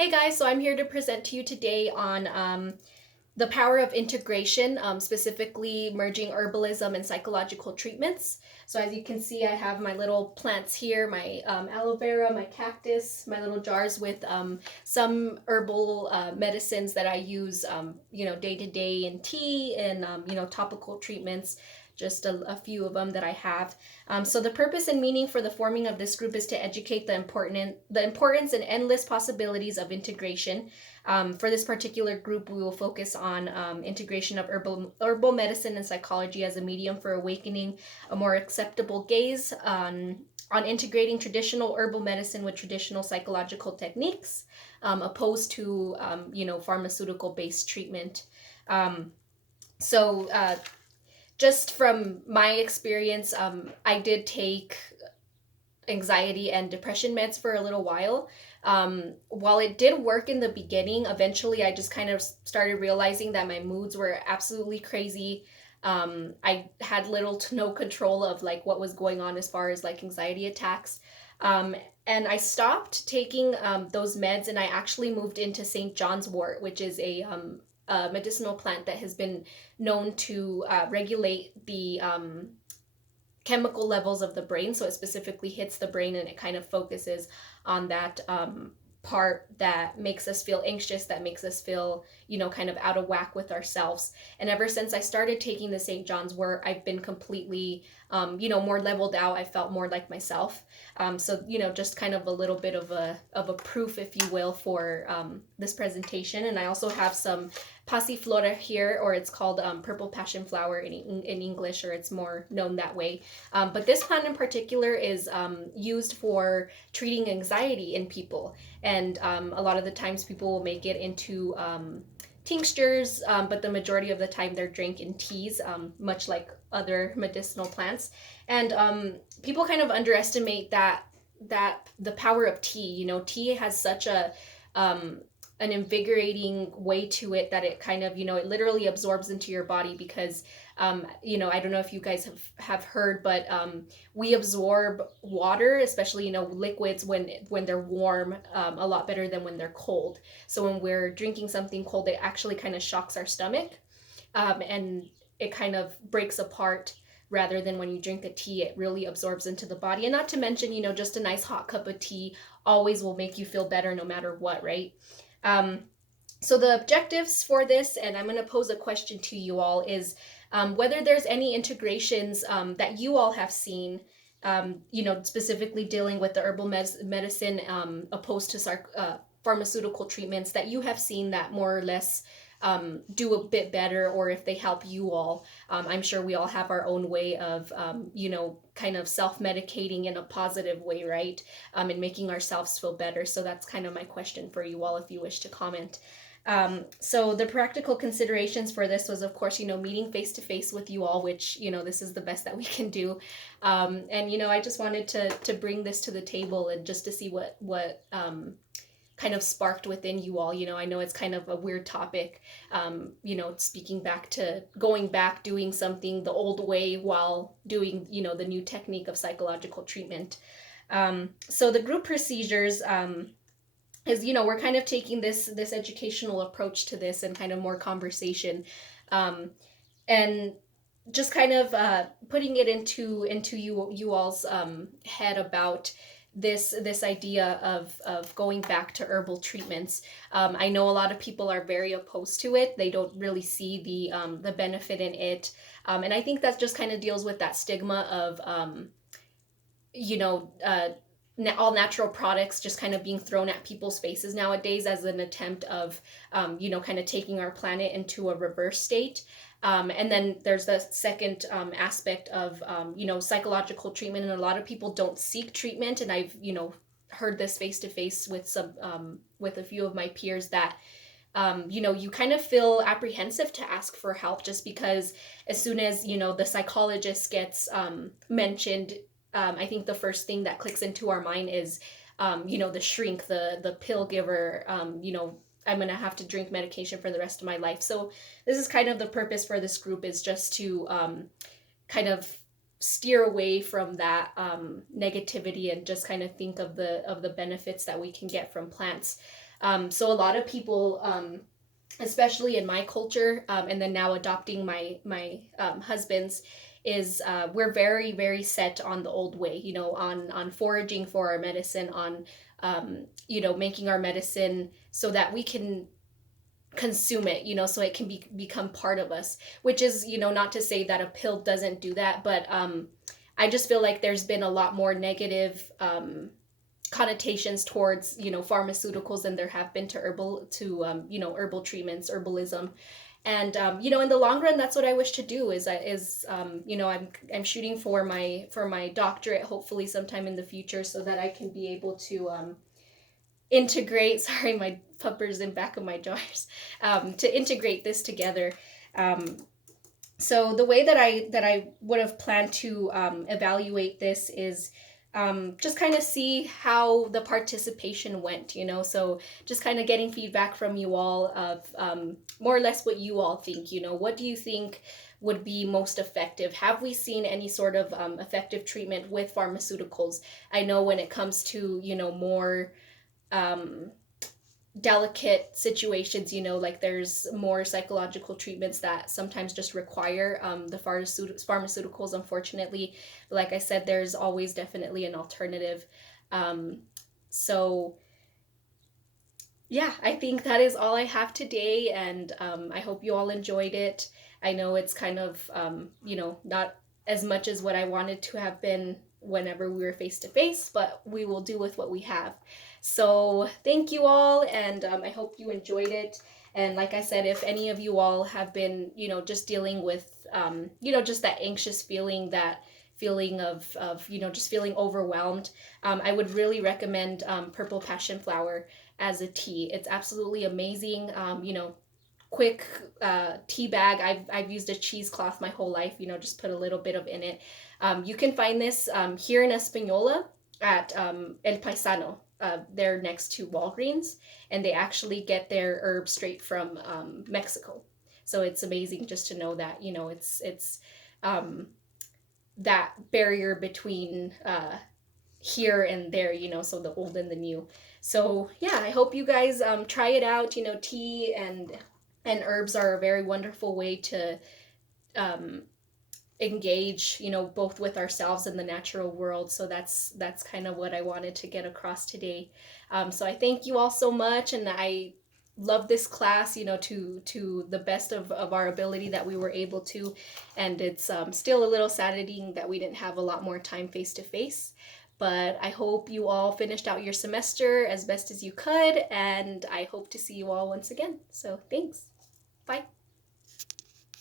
Hey guys, so I'm here to present to you today on the power of integration, specifically merging herbalism and psychological treatments. So as you can see, I have my little plants here, my aloe vera, my cactus, my little jars with some herbal medicines that I use, day to day in tea and, topical treatments. Just a few of them that I have. So the purpose and meaning for the forming of this group is to educate the importance and endless possibilities of integration. For this particular group, we will focus on integration of herbal medicine and psychology as a medium for awakening a more acceptable gaze on integrating traditional herbal medicine with traditional psychological techniques, opposed to pharmaceutical based treatment. Um, so just from my experience, I did take anxiety and depression meds for a little while. While it did work in the beginning, eventually I just kind of started realizing that my moods were absolutely crazy. I had little to no control of like what was going on as far as like anxiety attacks. Um, and I stopped taking those meds, and I actually moved into St. John's wort, which is a medicinal plant that has been known to regulate the chemical levels of the brain. So it specifically hits the brain and it kind of focuses on that part that makes us feel anxious, that makes us feel, kind of out of whack with ourselves. And ever since I started taking the St. John's wort, I've been completely, more leveled out. I felt more like myself. So, just kind of a little bit of a proof, if you will, for this presentation. And I also have some passiflora here, or it's called purple passion flower in English, or it's more known that way. But this plant in particular is used for treating anxiety in people. And a lot of the times people will make it into tinctures, but the majority of the time they're drank in teas, much like other medicinal plants. And people kind of underestimate that the power of tea. Tea has such um, an invigorating way to it that it kind of, it literally absorbs into your body because I don't know if you guys have heard, but we absorb water, especially liquids when they're warm, a lot better than when they're cold. So when we're drinking something cold, it actually kind of shocks our stomach, and it kind of breaks apart. Rather than when you drink the tea, it really absorbs into the body. And not to mention, just a nice hot cup of tea always will make you feel better no matter what, right? Um, so the objectives for this, and I'm going to pose a question to you all, is whether there's any integrations that you all have seen, specifically dealing with the herbal medicine, opposed to pharmaceutical treatments that you have seen that more or less do a bit better, or if they help you all. I'm sure we all have our own way of, kind of self medicating in a positive way, right? And making ourselves feel better. So that's kind of my question for you all if you wish to comment. So the practical considerations for this was, of course, meeting face to face with you all, which, this is the best that we can do. And, I just wanted to bring this to the table and just to see what kind of sparked within you all. I know it's kind of a weird topic, speaking back to going back, doing something the old way while doing, the new technique of psychological treatment. So the group procedures, is, we're kind of taking this educational approach to this and kind of more conversation, and just kind of putting it into you all's head about this idea of going back to herbal treatments. I know a lot of people are very opposed to it. They don't really see the benefit in it, and I think that just kind of deals with that stigma of you know all natural products just kind of being thrown at people's faces nowadays as an attempt of kind of taking our planet into a reverse state. And then there's the second aspect of psychological treatment, and a lot of people don't seek treatment. And I've heard this face to face with some with a few of my peers that you kind of feel apprehensive to ask for help, just because as soon as the psychologist gets mentioned, I think the first thing that clicks into our mind is the shrink, the pill giver. I'm gonna have to drink medication for the rest of my life. So this is kind of the purpose for this group, is just to kind of steer away from that negativity and just kind of think of the benefits that we can get from plants. So a lot of people, especially in my culture, and then now adopting my husband's, is we're very very set on the old way, on foraging for our medicine, on making our medicine so that we can consume it, so it can become part of us, which is, not to say that a pill doesn't do that, but I just feel like there's been a lot more negative connotations towards, pharmaceuticals than there have been to herbal treatments, herbalism. And in the long run, that's what I wish to do. I'm shooting for my doctorate, hopefully sometime in the future, so that I can be able to integrate. Sorry, my pupper's in back of my jars. To integrate this together. So the way that I would have planned to evaluate this is just kind of see how the participation went, so just kind of getting feedback from you all of more or less what you all think. What do you think would be most effective? Have we seen any sort of effective treatment with pharmaceuticals? I know when it comes to, more um, delicate situations, like there's more psychological treatments that sometimes just require the pharmaceuticals, unfortunately. Like I said, there's always definitely an alternative. So yeah, I think that is all I have today, and I hope you all enjoyed it. I know it's kind of, not as much as what I wanted to have been whenever we were face to face, but we will do with what we have. So thank you all, and I hope you enjoyed it. And like I said, if any of you all have been, just dealing with, just that anxious feeling, that feeling of just feeling overwhelmed, I would really recommend purple passion flower as a tea. It's absolutely amazing. Quick tea bag. I've used a cheesecloth my whole life. Just put a little bit of in it. You can find this here in Espanola at El Paisano. They're next to Walgreens, and they actually get their herbs straight from Mexico. So it's amazing just to know that, it's that barrier between here and there, so the old and the new. So yeah, I hope you guys try it out. Tea and herbs are a very wonderful way to um, engage, both with ourselves and the natural world. So that's kind of what I wanted to get across today. So I thank you all so much, and I love this class, to the best of our ability that we were able to. And it's still a little saddening that we didn't have a lot more time face to face. But I hope you all finished out your semester as best as you could, and I hope to see you all once again. So thanks.